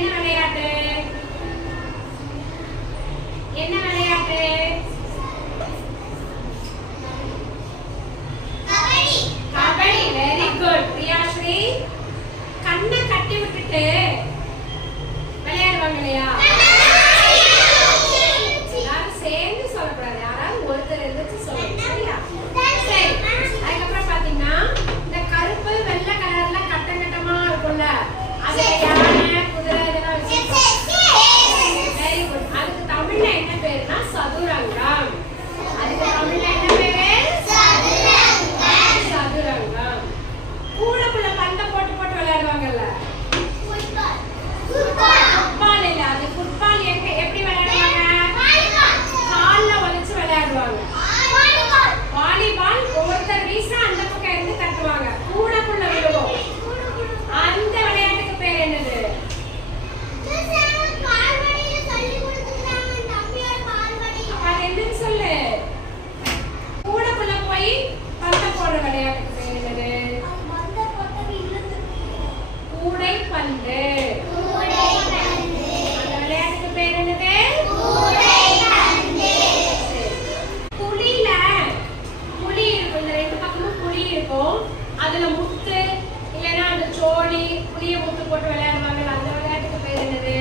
என்ன விளையாட்டு? என்ன விளையாட்டு? கபடி. Very good Priyashri. கண்ணை கட்டி விட்டுட்டு விளையாடுவாங்க இல்லையா? எல்லாரும் சேர்ந்து சொல்லக்கூடாது, யாராவது ஒருத்தர் எந்திரிச்சு சொல்லணும், சரியா? சரி, அதுக்கப்புறம் பாத்தீங்கன்னா இந்த கருப்பு வெள்ளை கலர்ல கட்டம் கட்டமா இருக்கும்ல, அதுல யானை குதிரை இதெல்லாம் வச்சிருக்கோம். Very good. அதுக்கு தமிழ்ல என்ன பேருன்னா சதுரங்கம். அதுக்கு தமிழ்ல என்ன பேரு? சதுரங்கம். கூடக்குள்ள பந்த போட்டு போட்டு விளையாடுவாங்கல்ல, ஃபுட்பால் இல்ல, அது ஃபுட்பால் எப்படி விளையாடுவாங்க? கால்ல வளைச்சு விளையாடுவாங்க. வாலிபால் ஒருத்தர் வீசா அந்த பக்கம் இருந்து தட்டுவாங்க, கூடக்குள்ள விழுவோம். அந்த விளையாட்டுக்கு பேர் என்னது? அது என்னன்னு சொல்லு. கூடக்குள்ள போய் பந்த போடுற விளையாட்டுக்கு பேர் என்னது? கூடைப்பந்து. அந்த விளையாட்டுக்கு பேர் என்னது? புலியில புலி இருக்கும், இந்த ரெண்டு பக்கமும் புலி இருக்கும், அதுல முத்து இல்லைன்னா அந்த சோழி புளிய முத்து போட்டு விளையாடுவாங்க, அந்த விளையாட்டுக்கு பேர் என்னது?